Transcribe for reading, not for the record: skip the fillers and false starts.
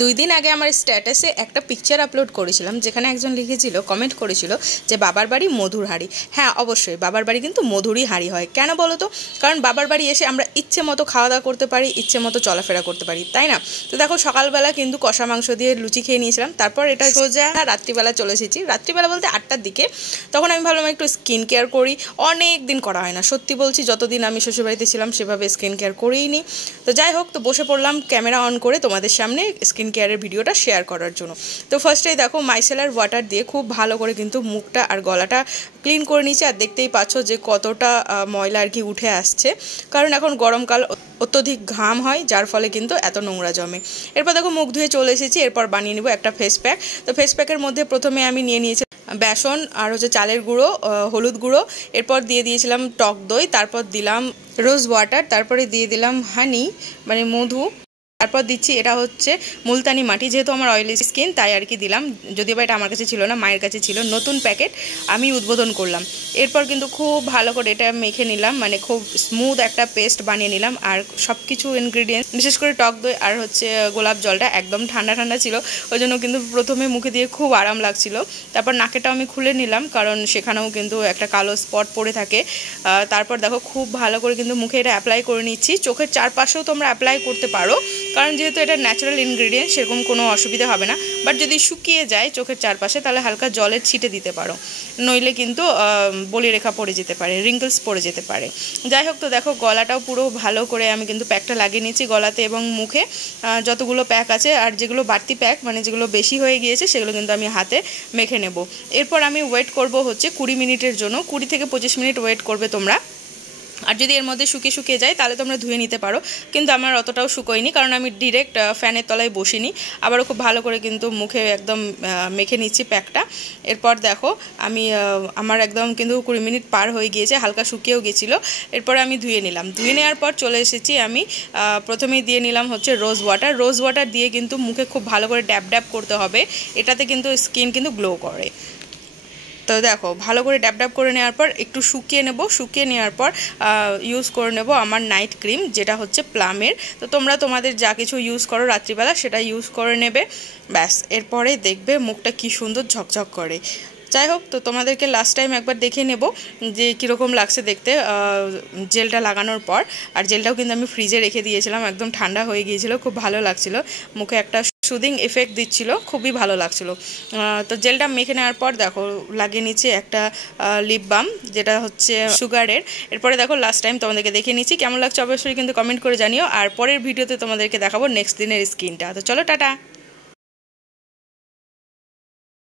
দুই দিন আগে আমার স্ট্যাটাসে একটা পিকচার আপলোড করেছিলাম, যেখানে একজন লিখেছিল, কমেন্ট করেছিল যে বাবার বাড়ি মধুর হাঁড়ি। হ্যাঁ, অবশ্যই বাবার বাড়ি কিন্তু মধুরই হাঁড়ি হয়। কেন বলো তো? কারণ বাবার বাড়ি এসে আমরা ইচ্ছে মতো খাওয়া দাওয়া করতে পারি, ইচ্ছে মতো চলাফেরা করতে পারি, তাই না? তো দেখো, সকালবেলা কিন্তু কষা মাংস দিয়ে লুচি খেয়ে নিয়েছিলাম। তারপর এটা সোজা রাত্রিবেলা চলে এসেছি। রাত্রিবেলা বলতে 8টার দিকে। তখন আমি ভাবলাম একটু স্কিন কেয়ার করি। অনেক দিন করা হয় না, সত্যি বলছি। যতদিন আমি শ্বশুরবাড়িতে ছিলাম সেভাবে স্কিন কেয়ার করেই নি। তো যাই হোক, তো বসে পড়লাম ক্যামেরা অন করে তোমাদের সামনে স্কিন কেয়ারের ভিডিওটা শেয়ার করার জন্য। তো ফার্স্টেই দেখো, মাইসেলার ওয়াটার দিয়ে খুব ভালো করে কিন্তু মুখটা আর গলাটা ক্লিন করে নিয়েছি। আর দেখতেই পাচ্ছ যে কতটা ময়লা আর কি উঠে আসছে, কারণ এখন গরমকাল, অত্যধিক ঘাম হয়, যার ফলে কিন্তু এত নোংরা জমে। এরপর দেখো, মুখ ধুয়ে চলে এসেছি। এরপর বানিয়ে নেবো একটা ফেস প্যাক। তো ফেস প্যাকের মধ্যে প্রথমে আমি নিয়ে নিয়েছি বেসন আর হচ্ছে চালের গুঁড়ো, হলুদ গুঁড়ো। এরপর দিয়ে দিয়েছিলাম টক দই, তারপর দিলাম রোজ ওয়াটার, তারপরে দিয়ে দিলাম হানি মানে মধু। তারপর দিচ্ছি, এটা হচ্ছে মুলতানি মাটি, যেহেতু আমার অয়েলি স্কিন তাই আর কি দিলাম। যদিও বা এটা আমার কাছে ছিল না, মায়ের কাছে ছিল, নতুন প্যাকেট, আমি উদ্বোধন করলাম। এরপর কিন্তু খুব ভালো করে এটা মেখে নিলাম, মানে খুব স্মুথ একটা পেস্ট বানিয়ে নিলাম। আর সব কিছু ইনগ্রিডিয়েন্টস, বিশেষ করে টক দই আর হচ্ছে গোলাপ জলটা একদম ঠান্ডা ঠান্ডা ছিল, ওই জন্য কিন্তু প্রথমে মুখে দিয়ে খুব আরাম লাগছিল। তারপর নাকেটাও আমি খুলে নিলাম, কারণ সেখানেও কিন্তু একটা কালো স্পট পড়ে থাকে। তারপর দেখো, খুব ভালো করে কিন্তু মুখে এটা অ্যাপ্লাই করে নিচ্ছি। চোখের চারপাশেও তোমরা অ্যাপ্লাই করতে পারো, কারণ যেহেতু এটা ন্যাচারাল ইনগ্রিডিয়েন্ট, সেরকম কোনো অসুবিধা হবে না। বাট যদি শুকিয়ে যায় চোখের চারপাশে, তাহলে হালকা জলের ছিটে দিতে পারো, নইলে কিন্তু বলিরেখা পড়ে যেতে পারে, রিঙ্কলস পড়ে যেতে পারে। যাই হোক, তো দেখো, গলাটাও পুরো ভালো করে আমি কিন্তু প্যাকটা লাগিয়ে নিচ্ছি গলাতে এবং মুখে। যতগুলো প্যাক আছে, আর যেগুলো বাড়তি প্যাক মানে যেগুলো বেশি হয়ে গিয়েছে, সেগুলো কিন্তু আমি হাতে মেখে নেব। এরপর আমি ওয়েট করব হচ্ছে 20 মিনিটের জন্য। 20 থেকে 25 মিনিট ওয়েট করবে তোমরা। আর যদি এর মধ্যে শুকিয়ে যায় তাহলে তোমরা ধুয়ে নিতে পারো, কিন্তু আমার অতটাও শুকোয়নি, কারণ আমি ডিরেক্ট ফ্যানের তলায় বসিনি। আবারও খুব ভালো করে কিন্তু মুখে একদম মেখে নিচ্ছি প্যাকটা। এরপর দেখো, আমি আমার একদম কিন্তু 20 মিনিট পার হয়ে গিয়েছে, হালকা শুকিয়েও গেছিলো। এরপর আমি ধুয়ে নিলাম। ধুয়ে নেওয়ার পর চলে এসেছি আমি, প্রথমেই দিয়ে নিলাম হচ্ছে রোজ ওয়াটার। রোজ ওয়াটার দিয়ে কিন্তু মুখে খুব ভালো করে ড্যাব ড্যাব করতে হবে, এটাতে কিন্তু স্কিন কিন্তু গ্লো করে। তো দেখো, ভালো করে ড্যাব ড্যাব করে নেওয়ার পর একটু শুকিয়ে নেব। শুকিয়ে নেওয়ার পর ইউজ করে নেব আমার নাইট ক্রিম, যেটা হচ্ছে প্লামের। তো তোমরা তোমাদের যা কিছু ইউজ করো রাত্রিবেলা, সেটা ইউজ করে নেবে। ব্যাস, এরপরে দেখবে মুখটা কি সুন্দর ঝকঝক করে। যাই হোক, তো তোমাদেরকে লাস্ট টাইম একবার দেখে নেব যে কীরকম লাগছে দেখতে জেলটা লাগানোর পর। আর জেলটাও কিন্তু আমি ফ্রিজে রেখে দিয়েছিলাম, একদম ঠান্ডা হয়ে গিয়েছিল, খুব ভালো লাগছিল, মুখে একটা সুদিং এফেক্ট দিচ্ছিল, খুবই ভালো লাগছিল। তো জেলটা মেখে নেওয়ার পর দেখো, লাগিয়ে নিচ্ছি একটা লিপ বাম, যেটা হচ্ছে সুগারের। এরপরে দেখো, লাস্ট টাইম তোমাদেরকে দেখে নিচ্ছি কেমন লাগছে, অবশ্যই কিন্তু কমেন্ট করে জানিও। আর পরের ভিডিওতে তোমাদেরকে দেখাবো নেক্সট দিনের স্কিনটা। তো চলো, টাটা।